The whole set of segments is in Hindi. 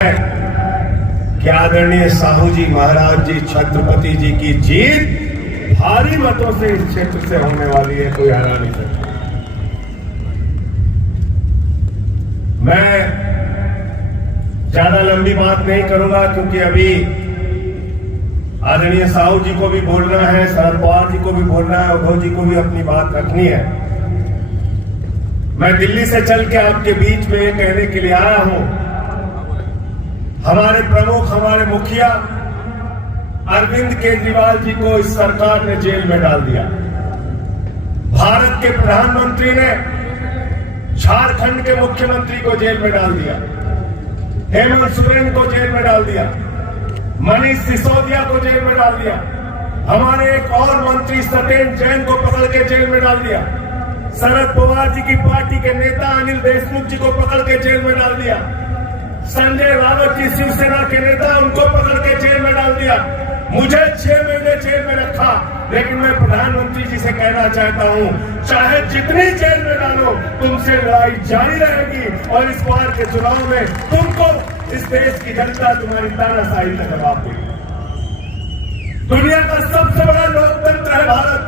कि आदरणीय साहू जी महाराज जी छत्रपति जी की जीत भारी मतों से इस क्षेत्र से होने वाली है, कोई हरा नहीं सकता। मैं ज्यादा लंबी बात नहीं करूंगा क्योंकि अभी आदरणीय साहू जी को भी बोलना है, शरद पवार जी को भी बोलना है, उद्धव जी को भी अपनी बात रखनी है। मैं दिल्ली से चल के आपके बीच में कहने के लिए आया हूं, हमारे प्रमुख, हमारे मुखिया अरविंद केजरीवाल जी को इस सरकार ने जेल में डाल दिया। भारत के प्रधानमंत्री ने झारखंड के मुख्यमंत्री को जेल में डाल दिया, हेमंत सोरेन को जेल में डाल दिया, मनीष सिसोदिया को जेल में डाल दिया, हमारे एक और मंत्री सत्येंद्र जैन को पकड़ के जेल में डाल दिया, शरद पवार जी की पार्टी के नेता अनिल देशमुख जी को पकड़ के जेल में डाल दिया, संजय रावत जी शिवसेना के नेता उनको पकड़ के जेल में डाल दिया। मुझे 6 महीने जेल में रखा, लेकिन मैं प्रधानमंत्री जी से कहना चाहता हूं, चाहे जितनी जेल में डालो, तुमसे लड़ाई जारी रहेगी और इस बार के चुनाव में तुमको इस देश की जनता तुम्हारी तानाशाही का जवाब देगी। दुनिया का सबसे बड़ा लोकतंत्र है भारत।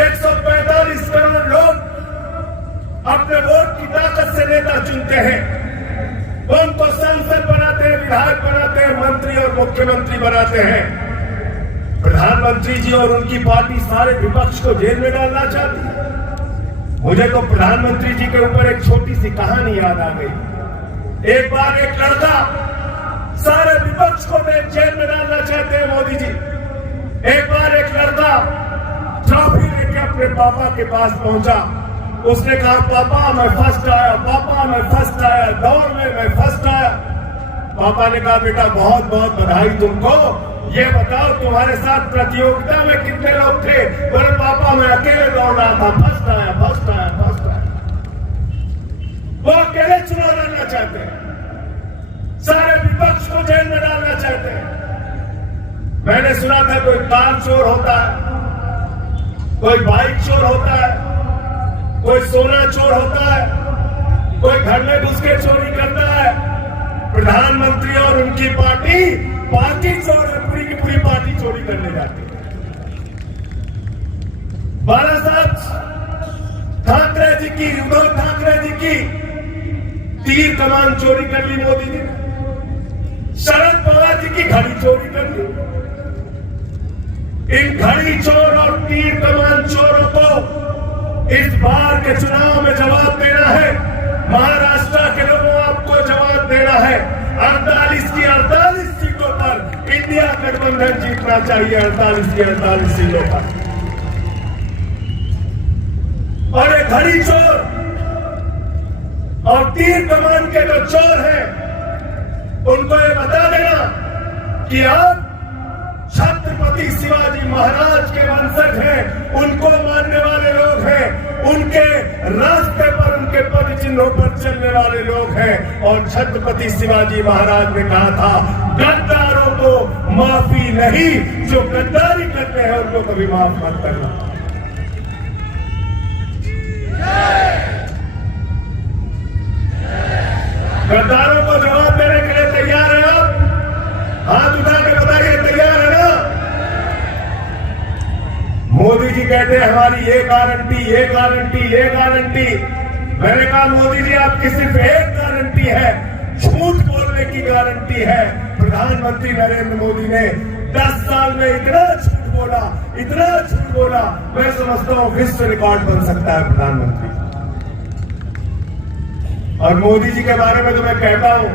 145 करोड़ लोग अपने वोट की ताकत से नेता चुनते हैं, उनको सांसद बनाते हैं, विधायक बनाते हैं, मंत्री और मुख्यमंत्री बनाते हैं। प्रधानमंत्री जी और उनकी पार्टी सारे विपक्ष को जेल में डालना चाहती है। मुझे तो प्रधानमंत्री जी के ऊपर एक छोटी सी कहानी याद आ गई। एक बार एक लड़का सारे विपक्ष को जेल में डालना चाहते हैं मोदी जी। एक बार एक लड़का ट्रॉफी लेके अपने पापा के पास पहुंचा, उसने कहा पापा मैं फर्स्ट आया, पापा मैं फर्स्ट आया, दौड़ में मैं फर्स्ट आया। पापा ने कहा बेटा बहुत बहुत बधाई तुमको, ये बताओ तुम्हारे साथ प्रतियोगिता में कितने लोग थे? बोले पापा मैं अकेले दौड़ रहा था, फर्स्ट आया, फर्स्ट आया, फर्स्ट आया। वो अकेले चुनाव लड़ना चाहते हैं, सारे विपक्ष को जेल में डालना चाहते हैं। मैंने सुना था कोई कार चोर होता है, कोई बाइक चोर होता है, कोई सोना चोर होता है, कोई घर में घुस के चोरी करता है। प्रधानमंत्री और उनकी पार्टी चोर है, पूरी की पूरी पार्टी चोरी करने जाती है। बालासाहेब ठाकरे जी की, उद्धव ठाकरे जी की तीर कमान चोरी कर ली मोदी जी ने, शरद पवार जी की घड़ी चोरी कर ली। इन घड़ी चोर और तीर कमान चोरों को इस बार के चुनाव में जवाब देना है। महाराष्ट्र के लोगों आपको जवाब देना है। 48 की 48 सीटों पर इंडिया गठबंधन जीतना चाहिए, 48 की 48 सीटों पर। और ये घड़ी चोर और तीर कमान के जो चोर हैं, उनको ये बता देना कि आप छत्रपति शिवाजी महाराज के वंशज हैं, उनको मानने वाले लोग हैं, उनके रास्ते पर, उनके पद चिन्हों पर चलने वाले लोग हैं। और छत्रपति शिवाजी महाराज ने कहा था, गद्दारों को माफी नहीं, जो गद्दारी करते हैं उनको कभी माफ मत करना। गद्दारों को जवाब देने के लिए तैयार है आप? हाथ उठा के बताइए, तैयार है ना? मोदी जी कहते हैं हमारी ये गारंटी, ये गारंटी, ये गारंटी। मैंने कहा मोदी जी आपकी सिर्फ एक गारंटी है, झूठ बोलने की गारंटी है। प्रधानमंत्री नरेंद्र मोदी ने 10 साल में इतना झूठ बोला, इतना झूठ बोला, मैं समझता हूं विश्व रिकॉर्ड बन सकता है प्रधानमंत्री। और मोदी जी के बारे में तो मैं कहता हूं,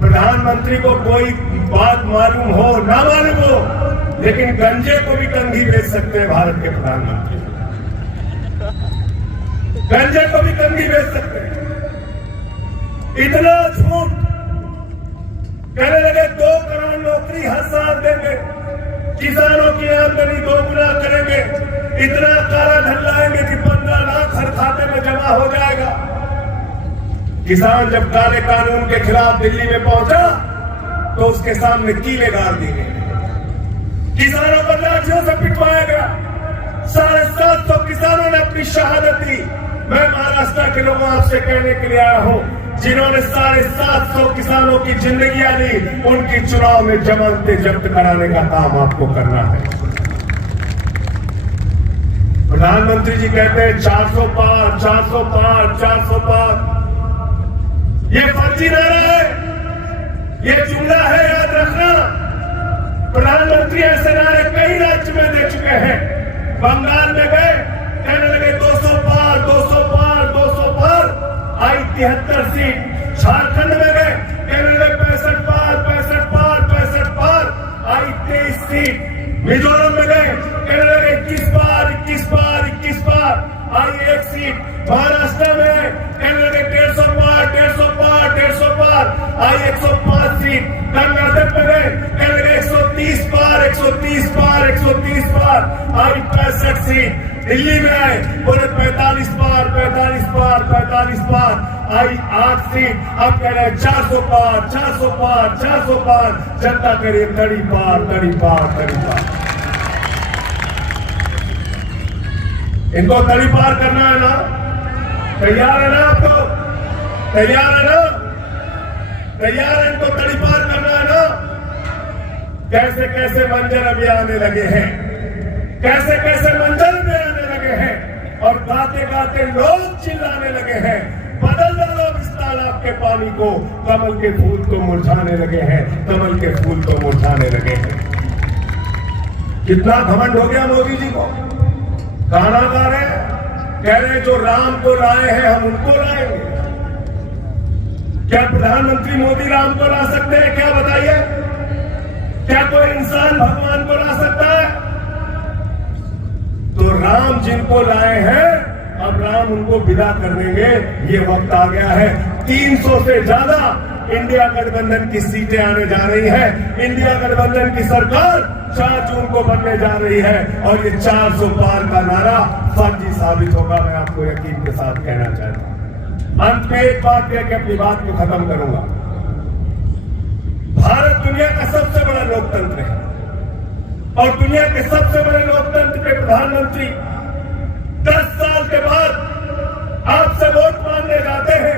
प्रधानमंत्री को कोई बात मालूम हो ना मालूम हो, लेकिन गंजे को भी कंघी बेच सकते हैं भारत के प्रधानमंत्री। गंजे को भी कंघी बेच सकते हैं। इतना झूठ कहने लगे 2 करोड़ नौकरी हर साल देंगे, किसानों की आमदनी 2 गुना करेंगे, इतना काला धन लाएंगे कि 15 लाख हर खाते में जमा हो जाएगा। किसान जब काले कानून के खिलाफ दिल्ली में पहुंचा तो उसके सामने कीले गाड़ दिए गए, किसानों पर लाठियों से पिटवाया गया। 750 किसानों ने अपनी शहादत दी। मैं महाराष्ट्र के लोगों आपसे कहने के लिए आया हूं, जिन्होंने 750 किसानों की जिंदगियां ली, उनकी चुनाव में जमानतें जब्त कराने का काम आपको करना है। प्रधानमंत्री जी कहते हैं 400 पार, 400 पार, 400 पार। ये फर्जी नारा है, ये जुमला है, याद रखना। प्रधानमंत्री ऐसे नारे कई राज्य में दे चुके हैं। बंगाल में गए, कहने लगे 200 पार, 200 पार, 200 पार, आई 73 सीट। झारखंड में गए, कहने लगे 65 पार, 65 पार, 65 पार, आई 23 सीट। मिजोरम में गए, कहने लगे 21 पार, 21 पार, 21 पार, आई 1 सीट। महाराष्ट्र में कहने लगे 150 पार, 150 पार, 150 पार, आई 105 सीट। कर्नाटक में गए, कहने लगे 130 पार, 130 पार, 130 पार, आई 65 सीट। दिल्ली में आए, बोले 45 पार, 45 पार, 45 पार, आई 8 सीट। अब कह रहे हैं 400 पार, 400 पार, 400 पार। जनता करे तड़ी पार, तड़ी पार, तड़ी पार। इनको तड़ी पार करना है ना? तैयार है ना? आपको तैयार है ना? तैयार है इनको तड़ी पार करना है ना? कैसे कैसे मंजर अभी आने लगे हैं, कैसे कैसे मंजर में आने लगे हैं, और गाते गाते लोग चिल्लाने लगे हैं, बदल डालो इस तालाब के पानी को। कमल के फूल तो मुरझाने लगे हैं, कमल के फूल तो मुरझाने लगे हैं। कितना घमंड हो गया मोदी जी को। गाना गा रहे हैं, कह रहे हैं जो राम को लाए हैं हम उनको लाएंगे। क्या प्रधानमंत्री मोदी राम को ला सकते हैं? क्या बताइए, क्या कोई इंसान भगवान को ला सकता है? तो राम जिनको लाए हैं, अब राम उनको विदा कर देंगे। ये वक्त आ गया है। 300 से ज्यादा इंडिया गठबंधन की सीटें आने जा रही है। इंडिया गठबंधन की सरकार 4 जून को बनने जा रही है, और ये 400 पार का नारा फर्जी साबित होगा। मैं आपको यकीन के साथ कहना चाहता हूं। अंत में एक बात कह के अपनी बात को खत्म करूंगा। भारत दुनिया का सबसे बड़ा लोकतंत्र है, और दुनिया के सबसे बड़े लोकतंत्र के प्रधानमंत्री 10 साल के बाद आपसे वोट मांगने जाते हैं।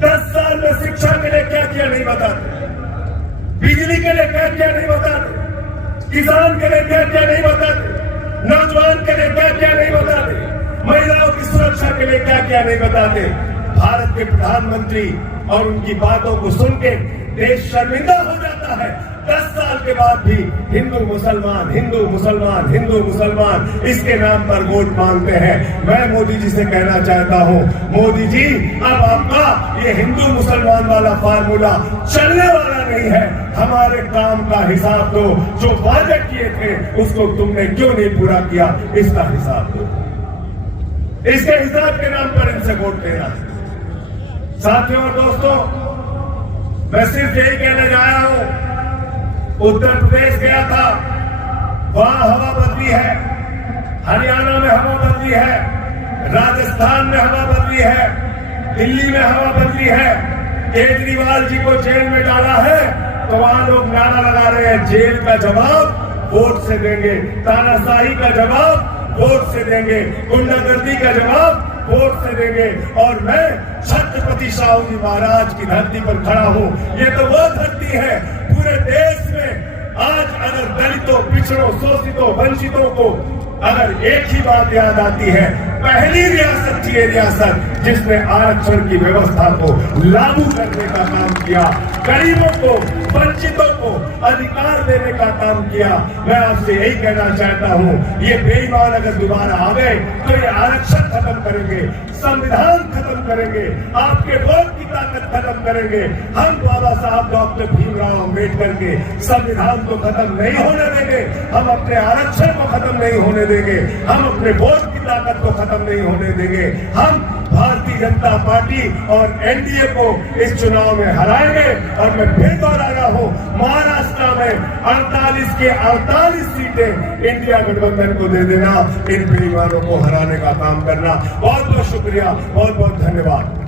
10 साल में शिक्षा के लिए क्या किया नहीं बताते, बिजली के लिए क्या किया नहीं बताते, किसान के लिए क्या किया नहीं बताते, नौजवान के लिए क्या किया नहीं बताते, महिलाओं की सुरक्षा के लिए क्या किया नहीं बताते। भारत के प्रधानमंत्री और उनकी बातों को सुन के देश शर्मिंदा हो जाता है। 10 साल के बाद भी हिंदू मुसलमान, हिंदू मुसलमान, हिंदू मुसलमान इसके नाम पर वोट मांगते हैं। मैं मोदी जी से कहना चाहता हूं, मोदी जी अब आपका ये हिंदू मुसलमान वाला फार्मूला चलने वाला नहीं है। हमारे काम का हिसाब दो। जो वादे किए थे उसको तुमने क्यों नहीं पूरा किया, इसका हिसाब दो। इसके हिसाब के नाम पर इनसे वोट लेना। साथियों और दोस्तों, मैं सिर्फ यही कहने जा रहा हूं, उत्तर प्रदेश गया था, वहां हवा बदली है, हरियाणा में हवा बदली है, राजस्थान में हवा बदली है, दिल्ली में हवा बदली है। केजरीवाल जी को जेल में डाला है तो वहां लोग नारा लगा रहे हैं, जेल का जवाब वोट से देंगे, तानाशाही का जवाब वोट से देंगे, गुंडागर्दी का जवाब वोट से देंगे। और मैं छत्रपति शाहू जी महाराज की धरती पर खड़ा हूं। ये तो वो धरती है पूरे देश में, आज अगर दलितों, पिछड़ों, शोषितों, वंचितों को अगर एक ही बात याद आती है, पहली रियासत थी ये रियासत जिसने आरक्षण की व्यवस्था को लागू करने का काम किया, गरीबों को, वंचितों को अधिकार देने का काम किया। मैं आपसे यही कहना चाहता हूं, ये बेईमान अगर दोबारा आ गए तो ये आरक्षण खत्म करेंगे, संविधान खत्म करेंगे, आपके वोट की ताकत खत्म करेंगे। हम बाबा साहब डॉक्टर भीमराव अम्बेडकर के संविधान को खत्म नहीं होने देंगे, हम अपने आरक्षण को खत्म नहीं होने देंगे, हम अपने वोट की ताकत को खत्म नहीं होने देंगे। हम भारतीय जनता पार्टी और एनडीए को इस चुनाव में हराएंगे। और मैं फिर दोहरा रहा हूं, महाराष्ट्र में 48 के 48 सीटें इंडिया गठबंधन को दे देना, इन बेईमानों को हराने का काम करना। बहुत बहुत शुक्रिया, बहुत बहुत धन्यवाद।